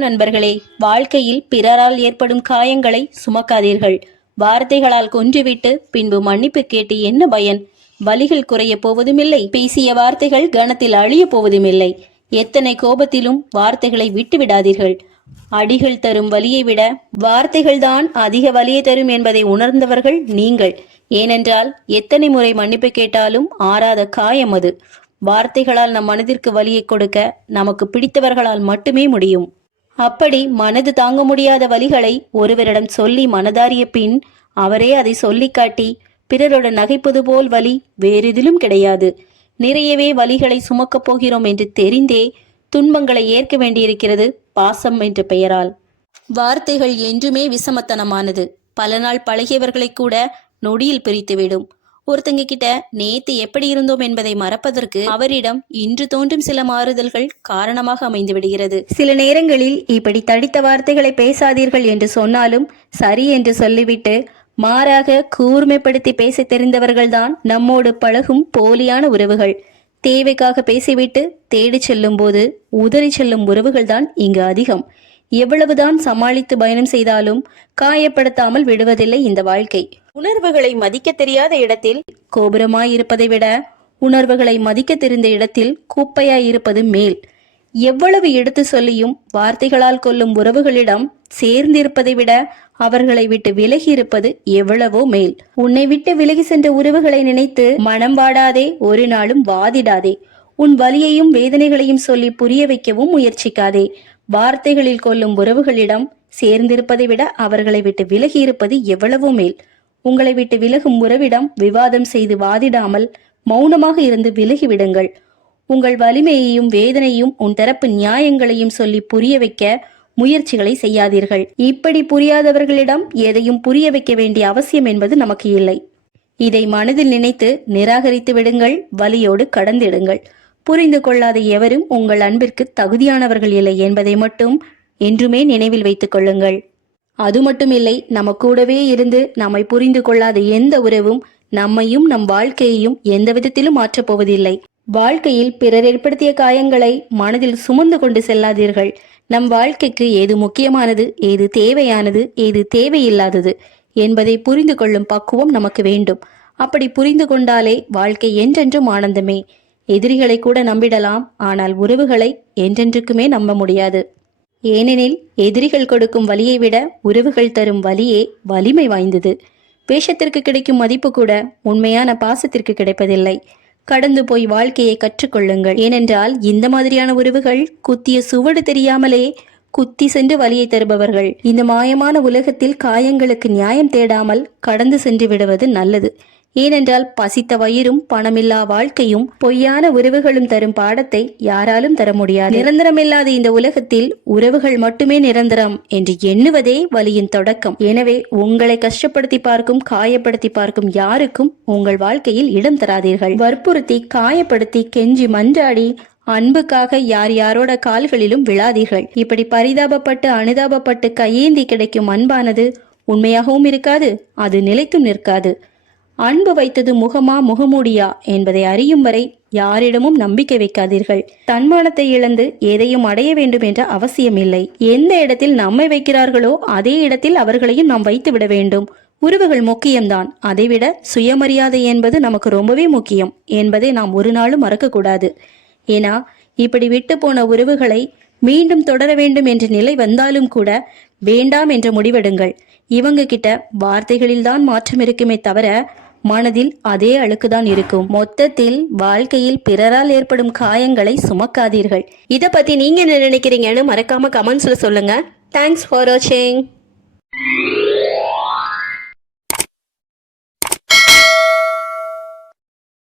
நண்பர்களே, வாழ்க்கையில் பிறரால் ஏற்படும் காயங்களை சுமக்காதீர்கள். வார்த்தைகளால் கொன்றுவிட்டு பின்பு மன்னிப்பு கேட்டு என்ன பயன்? வலிகள் குறைய போவதுமில்லை, பேசிய வார்த்தைகள் கணத்தில் அழிய போவதுமில்லை. எத்தனை கோபத்திலும் வார்த்தைகளை விட்டு விடாதீர்கள். அடிகள் தரும் வலியை விட வார்த்தைகள்தான் அதிக வலியை தரும் என்பதை உணர்ந்தவர்கள் நீங்கள். ஏனென்றால் எத்தனை முறை மன்னிப்பு கேட்டாலும் ஆறாத காயம் அது. வார்த்தைகளால் நம் மனதிற்கு வலியை கொடுக்க நமக்கு பிடித்தவர்களால் மட்டுமே முடியும். அப்படி மனது தாங்க முடியாத வலிகளை ஒருவரிடம் சொல்லி மனதாரிய பின் அவரே அதை சொல்லி காட்டி பிறருடன் நகைப்பது போல் வலி வேறெதிலும் கிடையாது. நிறையவே வலிகளை சுமக்கப் போகிறோம் என்று தெரிந்தே துன்பங்களை ஏற்க வேண்டியிருக்கிறது பாசம் என்ற பெயரால். வார்த்தைகள் என்றுமே விஷமத்தனமானது. பல நாள் பழகியவர்களை கூட நொடியில் பிரித்துவிடும். ஒருத்தங்க கிட்ட நேத்து எப்படி இருந்தோம் என்பதை மறப்பதற்கு அவரிடம் இன்று தோன்றும் சில மாறுதல்கள் காரணமாக அமைந்து விடுகிறது. சில நேரங்களில் இப்படி தடித்த வார்த்தைகளை பேசாதீர்கள் என்று சொன்னாலும் சரி என்று சொல்லிவிட்டு மாறாக கூர்மைப்படுத்தி பேச தெரிந்தவர்கள்தான் நம்மோடு பழகும் போலியான உறவுகள். தேவைக்காக பேசிவிட்டு தேடி செல்லும் போது உதறி செல்லும் உறவுகள்தான் இங்கு அதிகம். எவ்வளவுதான் சமாளித்து பயணம் செய்தாலும் காயப்படுத்தாமல் விடுவதில்லை இந்த வாழ்க்கை. உணர்வுகளை மதிக்க தெரியாத இடத்தில் கோபுரமாயிருப்பதை விட உணர்வுகளை மதிக்க தெரிந்த இடத்தில் குப்பையாயிருப்பது மேல். எவ்வளவு எடுத்து சொல்லியும் வார்த்தைகளால் கொல்லும் உறவுகளிடம் சேர்ந்திருப்பதை விட அவர்களை விட்டு விலகி இருப்பது எவ்வளவோ மேல். உன்னை விட்டு விலகி சென்ற உறவுகளை நினைத்து மனம் வாடாதே, ஒரு நாளும் வாதிடாதே. உன் வலியையும் வேதனைகளையும் சொல்லி புரிய வைக்கவும் முயற்சிக்காதே. வார்த்தைகளில் கொல்லும் உறவுகளிடம் சேர்ந்திருப்பதை விட அவர்களை விட்டு விலகி இருப்பது எவ்வளவோ மேல். உங்களை விட்டு விலகும் உறவிடம் விவாதம் செய்து வாதிடாமல் மௌனமாக இருந்து விலகிவிடுங்கள். உங்கள் வலிமையையும் வேதனையும் உன் தரப்பு நியாயங்களையும் சொல்லி புரிய வைக்க முயற்சிகளை செய்யாதீர்கள். இப்படி புரியாதவர்களிடம் எதையும் புரிய வைக்க வேண்டிய அவசியம் என்பது நமக்கு இல்லை. இதை மனதில் நினைத்து நிராகரித்து விடுங்கள், வலியோடு கடந்திடுங்கள். புரிந்து கொள்ளாத எவரும் உங்கள் அன்பிற்கு தகுதியானவர்கள் இல்லை என்பதை மட்டும் என்றுமே நினைவில் வைத்துக் கொள்ளுங்கள். அது மட்டும் இல்லை, நம்ம கூடவே இருந்து நம்மை புரிந்து கொள்ளாத எந்த உறவும் நம்மையும் நம் வாழ்க்கையையும் எந்த விதத்திலும் மாற்றப் போவதில்லை. வாழ்க்கையில் பிறர் ஏற்படுத்திய காயங்களை மனதில் சுமந்து கொண்டு செல்லாதீர்கள். நம் வாழ்க்கைக்கு ஏது முக்கியமானது, ஏது தேவையானது, ஏது தேவையில்லாதது என்பதை புரிந்து கொள்ளும் பக்குவம் நமக்கு வேண்டும். அப்படி புரிந்து கொண்டாலே வாழ்க்கை என்றென்றும் ஆனந்தமே. எதிரிகளை கூட நம்பிடலாம், ஆனால் உறவுகளை என்றென்றுக்குமே நம்ப முடியாது. ஏனெனில் எதிரிகள் கொடுக்கும் வலியை விட உறவுகள் தரும் வலியே வலிமை வாய்ந்தது. வேஷத்திற்கு கிடைக்கும் மதிப்பு கூட உண்மையான பாசத்திற்கு கிடைப்பதில்லை. கடந்து போய் வாழ்க்கையை கற்றுக்கொள்ளுங்கள். ஏனென்றால் இந்த மாதிரியான உறவுகள் குத்திய சுவடு தெரியாமலே குத்தி சென்று வலியை தருபவர்கள். இந்த மாயமான உலகத்தில் காயங்களுக்கு நியாயம் தேடாமல் கடந்து சென்று விடுவது நல்லது. ஏனென்றால் பசித்த வயிறும் பணமில்லா வாழ்க்கையும் பொய்யான உறவுகளும் தரும் பாடத்தை யாராலும் தர முடியாது. நிரந்தரமில்லாத இந்த உலகத்தில் உறவுகள் மட்டுமே நிரந்தரம் என்று எண்ணுவதே வலியின் தொடக்கம். எனவே உங்களை கஷ்டப்படுத்தி பார்க்கும், காயப்படுத்தி பார்க்கும் யாருக்கும் உங்கள் வாழ்க்கையில் இடம் தராதீர்கள். வற்புறுத்தி, காயப்படுத்தி, கெஞ்சி மன்றாடி அன்புக்காக யார் யாரோட கால்களிலும் விழாதீர்கள். இப்படி பரிதாபப்பட்டு அனுதாபப்பட்டு கையேந்தி கிடைக்கும் அன்பானது உண்மையாகவும் இருக்காது, அது நிலைத்தும் நிற்காது. அன்பு வைத்தது முகமா முகமூடியா என்பதை அறியும் வரை யாரிடமும் நம்பிக்கை வைக்காதீர்கள். தன்மானத்தை இழந்து எதையும் அடைய வேண்டும் என்ற அவசியம் இல்லை. எந்த இடத்தில் நம்மை வைக்கிறார்களோ அதே இடத்தில் அவர்களையும் நாம் வைத்து விட வேண்டும். உறவுகள் முக்கியம்தான், அதைவிட சுயமரியாதை என்பது நமக்கு ரொம்பவே முக்கியம் என்பதை நாம் ஒரு நாளும் மறக்கக்கூடாது. ஏன்னா இப்படி விட்டு போன உறவுகளை மீண்டும் தொடர வேண்டும் என்ற நிலை வந்தாலும் கூட வேண்டாம் என்ற முடிவெடுங்கள். இவங்க கிட்ட வார்த்தைகளில்தான் மாற்றம் இருக்குமே தவிர மனதில் அதே அழுக்குதான் இருக்கும். மொத்தத்தில் வாழ்க்கையில் பிறரால் ஏற்படும் காயங்களை சுமக்காதீர்கள். இதை பத்தி நீங்க என்ன நினைக்கிறீங்கன்னு மறக்காம கமெண்ட்ஸ்ல சொல்லுங்க. தேங்க்ஸ் ஃபார் வாட்சிங்.